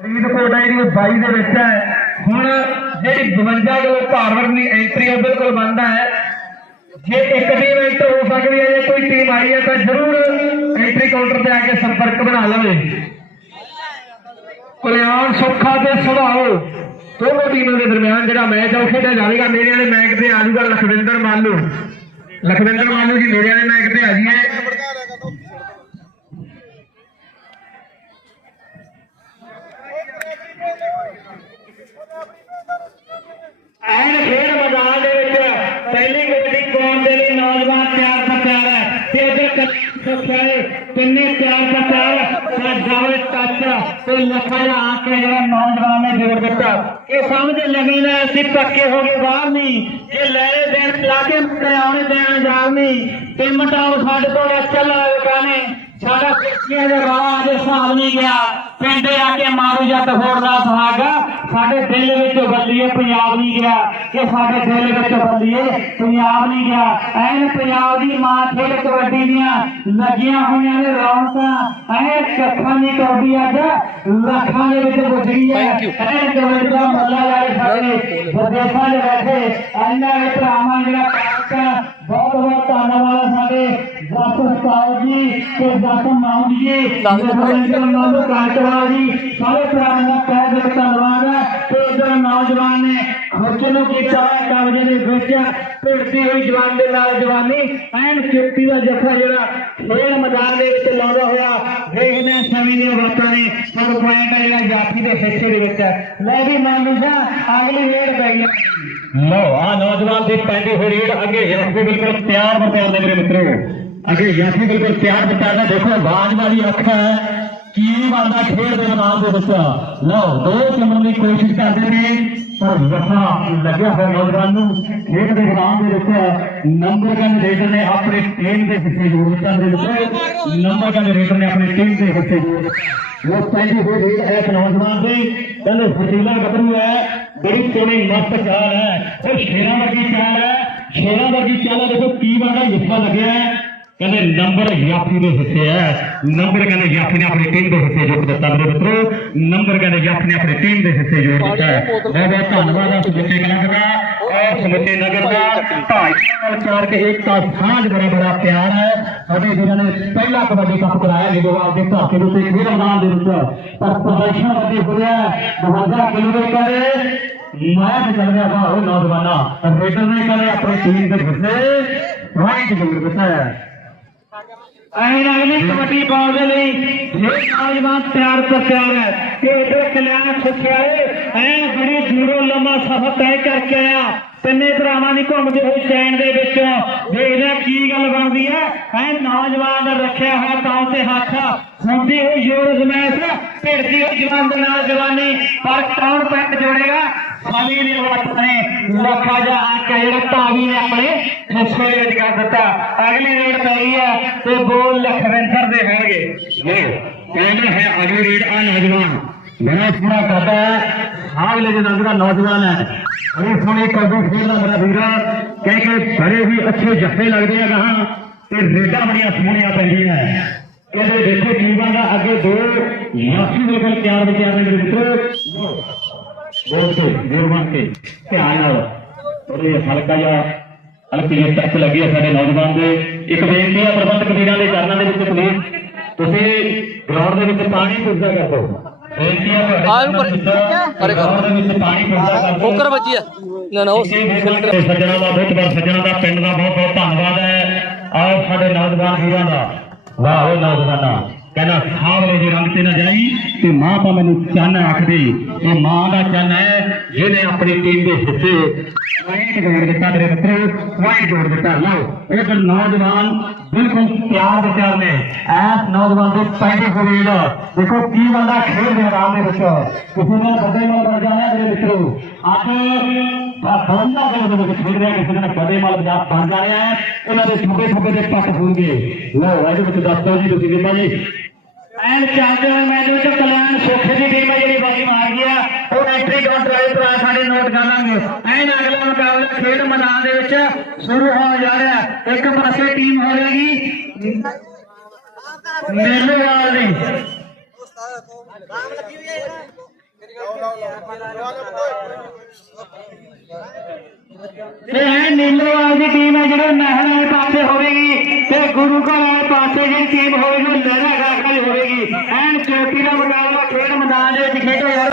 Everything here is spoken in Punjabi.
ਫਰੀਦਕੋਟ ਹੈ ਜਿਹੜੀ 22 ਦੇ ਵਿੱਚ ਹੈ। ਹੁਣ ਜਿਹੜੀ 52 ਕਿਲੋ ਭਾਰ ਦੀ ਐਂਟਰੀ ਹੈ ਬਿਲਕੁਲ ਬੰਦ ਹੈ ਜੇ ਇੱਕ ਟੀਮ ਐਂਟਰ ਹੋ ਸਕਦੀ ਹੈ ਜੇ ਕੋਈ ਟੀਮ ਆਈ ਹੈ ਤਾਂ ਜ਼ਰੂਰ ਐਂਟਰੀ ਕਾਊਂਟਰ ਤੇ ਆ ਕੇ ਸੰਪਰਕ ਬਣਾ ਲਵੇ। ਕਲਿਆਣ ਸੁੱਖਾ ਤੇ ਸੁਭਾਓ ਦੋਨੋਂ ਟੀਮਾਂ ਦੇ ਦਰਮਿਆਨ ਜਿਹੜਾ ਮੈਚ ਆ, ਉਹ ਖੇਡਿਆ ਜਾਵੇਗਾ। ਮੇਰੇ ਵਾਲੇ ਮੈਚ ਤੇ ਆ ਜੂਗਾ ਲਖਵਿੰਦਰ ਮਾਲੂ। ਲਖਵਿੰਦਰ ਮਾਲੂ ਜੀ, ਮੇਰੇ ਵਾਲੇ ਮੈਚ ਤੇ ਆ ਜੀਏ ਐਨ ਖੇਡ ਮੈਦਾਨ ਦੇ ਵਿੱਚ ਪਹਿਲੀ ਕਬੱਡੀ ਪਾਉਣ ਦੇ ਲਈ ਨੌਜਵਾਨ ਤਿਆਰ ਪਰ ਤਿਆਰ ਹੈ। ਤੇ ਇਧਰ ਸਖਿਆਏ ਤਿੰਨੇ ਤਿਆਰ ਪਰ ਤਿਆਰ ਤੇ ਜਾਵੇ ਟੱਚ ਤੇ ਲੱਖਾ ਜਿਹਾ ਆ ਕੇ ਜਿਹੜਾ ਨੌਜਵਾਨ ਨੇ ਜੋੜ ਦਿੱਤਾ। ਇਹ ਸਮਝ ਲੱਗੀ ਨਾ, ਅਸੀਂ ਪੱਕੇ ਹੋ ਗਏ, ਬਾਹਰ ਨਹੀਂ। ਜੇ ਲੈਣੇ ਦੇਣ, ਲਾ ਕੇ ਕਰਾਉਣੇ ਦੇਣ ਜਾਲ ਨਹੀਂ। ਤੇ ਮਟਾਓ ਸਾਡੇ ਕੋਲ, ਚੱਲ ਕਾਨੇ ਸਾਡਾ ਕਿੱਕੀਆਂ ਦੇ ਰਾਹ ਦੇ ਹਿਸਾਬ ਨਹੀਂ ਗਿਆ। ਪਿੰਡੇ ਆ ਕੇ ਮਾਰੂ ਜੱਟ ਫੋੜ ਦਾ ਸੁਹਾਗ ਸਾਡੇ ਦਿਲ ਵਿੱਚ ਬੱਲੀਏ ਪੰਜਾਬ ਨਹੀਂ ਗਿਆ। ਕਿ ਸਾਡੇ ਦਿਲ ਵਿੱਚ ਬੱਲੀਏ ਪੰਜਾਬ ਨਹੀਂ ਗਿਆ। ਐਨ ਪੰਜਾਬ ਦੀ ਮਾਂ ਖੇਡ ਕਬੱਡੀ ਦੀਆਂ ਲੱਗੀਆਂ ਹੋਈਆਂ ਨੇ ਰੌਣਕਾਂ। ਐ ਕੱਖਾਂ ਦੀ ਕਬੱਡੀ ਅੱਜ ਲੱਖਾਂ ਦੇ ਵਿੱਚ ਪੁੱਜਦੀ ਹੈ। ਐਨ ਕਬੱਡੀ ਦਾ ਮੱਲਾ ਵਾਲੇ ਸਾਡੇ ਵਿਦੇਸ਼ਾਂ ਦੇ ਬੈਠੇ। ਐਨਾ ਇਹ ਭਰਾਵਾਂ ਜਿਹੜਾ ਬਹੁਤ ਬਹੁਤ ਧੰਨਵਾਦ ਸਾਡੇ ਸਾਹਿਬ ਜੀ ਤੇ ਜੱਟ ਮਾਉਂ ਜੀ ਜਿਹੜੇ ਨਾਲੋਂ ਕਾਟਵਾ ਜੀ। ਸਾਰੇ ਭਰਾਵਾਂ ਦਾ ਕਹਿ ਦੇ ਧੰਨਵਾਦ ਹੈ। ਤੇ ਇਧਰ ਨੌਜਵਾਨ ਨੇ ਖੁਰਚ ਨੂੰ ਕੀਤਾ ਹੈ ਕਬਜੇ ਦੇ ਵਿੱਚ ਭਿੜਦੀ ਹੋਈ ਜਵਾਨ ਦੇ ਨਾਲ ਜਵਾਨੀ ਐਨ ਚੁੱਪੀ ਦਾ ਜੱਫਾ ਜਿਹੜਾ ਖੇਡ ਮੈਦਾਨ ਦੇ ਵਿੱਚ ਲਾਉਂਦਾ ਹੋਇਆ ਵੇਖਦੇ ਹਾਂ ਸਮੇਂ ਦੀਆਂ ਬਾਤਾਂ ਨੇ। ਪਰ ਪੁਆਇੰਟ ਹੈ ਜਿਹੜਾ ਜਾਫੀ ਦੇ ਹਿੱਸੇ ਦੇ ਵਿੱਚ ਹੈ। ਲੈ ਵੀ ਮੰਨ ਲਿਆ ਅਗਲੀ ਰੇਡ ਪੈ ਗਈ। ਲੋ ਆ ਨੌਜਵਾਨ ਦੀ ਪੈਂਦੀ ਹੋਈ ਰੇਡ ਅੱਗੇ ਜਾਫੀ ਬਿਲਕੁਲ ਤਿਆਰ ਬਤਾਉਣ ਦੇ ਮੇਰੇ ਮਿੱਤਰੋ। ਅੱਗੇ ਜਾਫੀ ਬਿਲਕੁਲ ਤਿਆਰ ਬਤਾਉਣਾ ਦੇਖੋ, ਆਵਾਜ਼ ਵਾਲੀ ਅੱਖ ਹੈ। ਕੀ ਬਣਦਾ ਖੇਡ ਦੇ ਮੈਦਾਨ ਦੇ ਵਿੱਚ? ਲਓ, ਦੋ ਚੁੰਮਣ ਦੀ ਕੋਸ਼ਿਸ਼ ਕਰਦੇ ਨੇ, ਪਰ ਲੱਖਾ ਲੱਗਿਆ ਹੋਇਆ ਨੌਜਵਾਨ ਨੂੰ ਖੇਡ ਦੇ ਮੈਦਾਨ ਦੇ ਵਿੱਚ ਨੰਬਰ ਗਨ ਰੇਡਰ ਨੇ ਆਪਣੇ ਟੀਮ ਦੇ ਹਿੱਸੇ ਜੋੜ ਦਿੱਤਾ। ਮੇਰੇ ਮਿੱਤਰੋ, ਨੰਬਰ ਗਨ ਰੇਡਰ ਨੇ ਆਪਣੇ ਟੀਮ ਦੇ ਹਿੱਸੇ ਜੋੜ ਦਿੱਤਾ। ਉਹ ਪੈਂਦੀ ਹੋਈ ਰੇਡ ਹੈ ਨੌਜਵਾਨ ਦੀ। ਕਹਿੰਦੇ ਫਸੀਲਾ ਗੱਭਰੂ ਹੈ, ਬੜੀ ਸੋਹਣੀ ਮਸਤ ਚਾਲ ਹੈ। ਉਹ ਸ਼ੇਰਾਂ ਵਰਗੀ ਚਾਲ ਹੈ। ਸ਼ੇਰਾਂ ਵਰਗੀ ਚਾਲ ਹੈ, ਦੇਖੋ ਕੀ ਬਣਦਾ ਜੱਫਾ ਲੱਗਿਆ ਹੈ। ਕਹਿੰਦੇ ਨੰਬਰ ਯਾਫੀ ਦੇ ਹਿੱਸੇ ਹੈ ਨੰਬਰ ਕਹਿੰਦੇ ਯਾਫੀ ਨੇ ਆਪਣੀ ਟੀਮ ਦੇ ਹਿੱਸੇ ਜੋੜ ਦਿੱਤਾ ਮੇਰੇ ਮਿੱਤਰੋ ਨੰਬਰ ਕਹਿੰਦੇ ਯਾਫੀ ਨੇ ਆਪਣੀ ਟੀਮ ਦੇ ਹਿੱਸੇ ਜੋੜ ਦਿੱਤਾ ਹੈ ਬਹੁਤ ਬਹੁਤ ਧੰਨਵਾਦ ਆ ਸਮੁੱਚੇ ਕਲੰਕ ਦਾ ਔਰ ਸਮੁੱਚੇ ਨਗਰ ਦਾ ਭਾਈ ਨਾਲ ਚਾਰ ਕੇ ਇੱਕ ਤਾਂ ਸਾਂਝ ਬੜਾ ਬੜਾ ਪਿਆਰ ਹੈ ਸਾਡੇ ਵੀਰਾਂ ਨੇ ਪਹਿਲਾ ਕਬੱਡੀ ਕੱਪ ਕਰਾਇਆ ਨਿਗੋਵਾਲ ਦੇ ਧਰਤੀ ਦੇ ਉੱਤੇ ਖੇਡ ਮੈਦਾਨ ਦੇ ਵਿੱਚ ਪਰ ਪ੍ਰਦਰਸ਼ਨ ਵੱਡੇ ਹੋਇਆ 52 ਕਿਲੋ ਦੇ ਕਰੇ ਮੈਂ ਤੇ ਚੱਲ ਗਿਆ ਉਹ ਨੌਜਵਾਨਾ ਰੇਡਰ ਨੇ ਕਰੇ ਆਪਣੀ ਟੀਮ ਦੇ ਹਿੱਸੇ ਰਾਈਟ ਜੋੜ ਦਿੱਤਾ ਹੈ ਐਨ ਅਗਲੀ ਕਬੱਡੀ ਪਾਉਣ ਦੇ ਲਈ ਇਹ ਨੌਜਵਾਨ, ਤਿਆਰ ਪਰ ਹੈ। ਕਿ ਇਧਰ ਕਲਿਆਣ ਸੁਖਿਆਏ ਐਨ ਬੜੀ ਦੂਰੋਂ ਲੰਮਾ ਸਫ਼ਰ ਤੈਅ ਕਰਕੇ ਆਇਆ। ਤਿੰਨੇ ਭਰਾਵਾਂ ਦੀ ਘੁੰਮਦੇ ਹੋਏ ਚੈਨ ਦੇ ਵਿੱਚੋਂ। ਦੇਖਦੇ ਕੀ ਗੱਲ ਬਣਦੀ ਹੈ। ਐਨ ਨੌਜਵਾਨ ਰੱਖਿਆ ਹੋਇਆ ਤਾਂ ਤੇ ਹੱਥ। ਹੁੰਦੀ ਹੋਈ ਜ਼ੋਰ ਜ਼ਮੈਸ਼ ਭਿੜਦੀ ਹੋਈ ਜਵਾਨ ਦੇ ਨਾਲ ਜਵਾਨੀ। ਪਰ ਕੌਣ ਪੈਂਟ ਜੋੜੇਗਾ? ਸਾਲੀ ਦੇ ਵੱਟ ਨੇ ਲੱਖਾ ਜਾ ਆ ਕੇ ਜਿਹੜਾ ਤਾਵੀ ਨੇ ਆਪਣੇ ਹਿੱਸੇ ਦੇ ਵਿੱਚ ਕਰ ਦਿੱਤਾ ਅਗਲੀ ਰੇਡ ਪੈ ਰਹੀ ਹੈ ਤੇ ਬੋਲ ਲਖਵਿੰਦਰ ਦੇ ਹੈਗੇ ਕਹਿੰਦੇ ਹੈ ਅਗਲੀ ਰੇਡ ਆ ਨੌਜਵਾਨ ਬੜਾ ਪੂਰਾ ਕਰਦਾ ਹੈ ਆਗਲੇ ਦੇ ਨਾਲ ਜਿਹੜਾ ਨੌਜਵਾਨ ਹੈ ਬੜੀ ਸੋਹਣੀ ਕਬੱਡੀ ਖੇਡਦਾ ਮੇਰਾ ਵੀਰਾ ਕਹਿ ਕੇ ਬੜੇ ਹੀ ਅੱਛੇ ਜੱਫੇ ਲੱਗਦੇ ਆ ਗਾਹਾਂ ਤੇ ਰੇਡਾਂ ਬੜੀਆਂ ਸੋਹਣੀਆਂ ਪੈਂਦੀਆਂ ਇਹਦੇ ਦੇਖੋ ਟੀਮਾਂ ਦਾ ਅੱਗੇ ਦੋ ਯਾਸੀ ਦੇ ਕੋਲ ਤਿਆਰ ਬਚਿਆ ਦੇ ਮਿੱਤਰੋ ਬਹੁਤ ਤੋਂ ਜੁਰਮਾਂ ਕੇ ਧਿਆਨ ਨਾਲ ਉਹਦੇ ਹਲਕਾ ਜਿਹਾ ਹਲਕੀ ਜਿਹੀ ਟੱਚ ਲੱਗੀ ਹੈ ਸਾਡੇ ਨੌਜਵਾਨ ਦੇ। ਇੱਕ ਬੇਨਤੀ ਹੈ ਪ੍ਰਬੰਧਕ ਵੀਰਾਂ ਦੇ ਚਰਨਾਂ ਦੇ ਵਿੱਚ ਪਲੀਜ਼ ਤੁਸੀਂ ਗਰਾਊਂਡ ਦੇ ਵਿੱਚ ਪਾਣੀ ਪੁੱਜਦਾ ਕਰ ਦਿਓ। ਬੇਨਤੀ ਹੈ ਕਰ। ਗਰਾਊਂਡ ਦੇ ਵਿੱਚ ਪਾਣੀ ਪੁੱਜਦਾ ਕਰ ਦਿਓ। ਠੋਕਰ ਵੱਜੀ ਆ। ਨਾ ਨਾ ਉਹ ਸੱਜਣਾ ਦਾ ਬਹੁਤ ਬਹੁਤ ਸੱਜਣਾ ਦਾ ਪਿੰਡ ਦਾ ਬਹੁਤ ਬਹੁਤ ਧੰਨਵਾਦ ਹੈ। ਆਓ ਸਾਡੇ ਨੌਜਵਾਨ ਵੀਰਾਂ ਦਾ। ਵਾਹ ਉਹ ਨੌਜਵਾਨਾਂ। ਕਹਿੰਦਾ ਸਾਹਮਣੇ ਜੇ ਰੰਗ ਤੇ ਨਾ ਜਾਈ, ਤੇ ਮਾਂ ਤਾਂ ਮੈਨੂੰ ਚੰਨ ਆਖਦੀ, ਇਹ ਮਾਂ ਦਾ ਚੰਨ ਹੈ, ਜਿਹਨੇ ਆਪਣੀ ਟੀਮ ਦੇ ਹਿੱਸੇ ਪੁਆਇੰਟ ਜੋੜ ਦਿੱਤਾ ਮੇਰੇ ਮਿੱਤਰੋ ਪੁਆਇੰਟ ਜੋੜ ਦਿੱਤਾ। ਲਓ, ਇਹ ਨੌਜਵਾਨ ਬਿਲਕੁਲ ਤਿਆਰ ਦੇ ਤਿਆਰ ਨੇ। ਐਸ ਨੌਜਵਾਨ ਦੇ ਪਹਿਲੇ ਹੋਏ ਦੇਖੋ ਕੀ ਬੰਦਾ ਖੇਡ ਦੇ ਮੈਦਾਨ ਦੇ ਵਿੱਚ। ਕਿਸੇ ਨੇ ਵੱਡੇ ਨਾਲ ਬਣ ਜਾਣਾ ਮੇਰੇ ਮਿੱਤਰੋ। ਅੱਜ ਬੰਦਾ ਦੇ ਵਿੱਚ ਖੇਡ ਰਿਹਾ, ਕਿਸੇ ਨੇ ਵੱਡੇ ਨਾਲ ਬਜਾ ਬਣ ਜਾਣਾ ਹੈ। ਇਹਨਾਂ ਦੇ ਛੋਟੇ ਛੋਟੇ ਦੇ ਪੱਟ ਹੋਣਗੇ। ਲਓ, ਇਹਦੇ ਵਿੱਚ ਦੱਸੋ ਜੀ, ਤੁਸੀਂ ਕਿੰਨਾ ਜੀ। ਐਨ ਚੱਲਦੇ ਹੋਏ ਮੈਚ ਵਿੱਚ ਕਲਿਆਣ ਸੋਖੇ ਦੀ ਟੀਮ ਹੈ ਜਿਹੜੀ ਬਾਜੀ ਮਾਰ ਗਿਆ ਉਹ ਐਂਟਰੀ ਕਾਊਂਟਰ ਵਾਲੇ ਭਰਾ ਸਾਡੇ ਨੋਟ ਕਰ ਲਾਂਗੇ। ਐਨ ਅਗਲਾ ਮੁਕਾਬਲਾ ਖੇਡ ਮੈਦਾਨ ਦੇ ਵਿੱਚ ਸ਼ੁਰੂ ਹੋਣ ਜਾ ਰਿਹਾ ਇੱਕ ਪਾਸੇ ਟੀਮ ਹੋ ਜਾਏਗੀ। ਮੇਲੇਵਾਲ ਦੀ। ਤੇ ਹੈ ਨੀਲੋਵਾਲ ਦੀ ਟੀਮ ਹੈ, ਜਿਹੜੇ ਮਹਿਲ ਵਾਲੇ ਪਾਸੇ ਹੋਵੇਗੀ ਤੇ ਗੁਰੂ ਘਰ ਵਾਲੇ ਪਾਸੇ ਜਿਹੜੀ ਟੀਮ ਹੋਵੇਗੀ ਲਹਿਰਾ ਗਾਖਲ ਹੋਵੇਗੀ। ਐਨ ਚੋਟੀ ਦਾ ਮੁਕਾਬਲਾ ਖੇਡ ਮੈਦਾਨ ਦੇ ਵਿੱਚ ਖੇਡਿਆ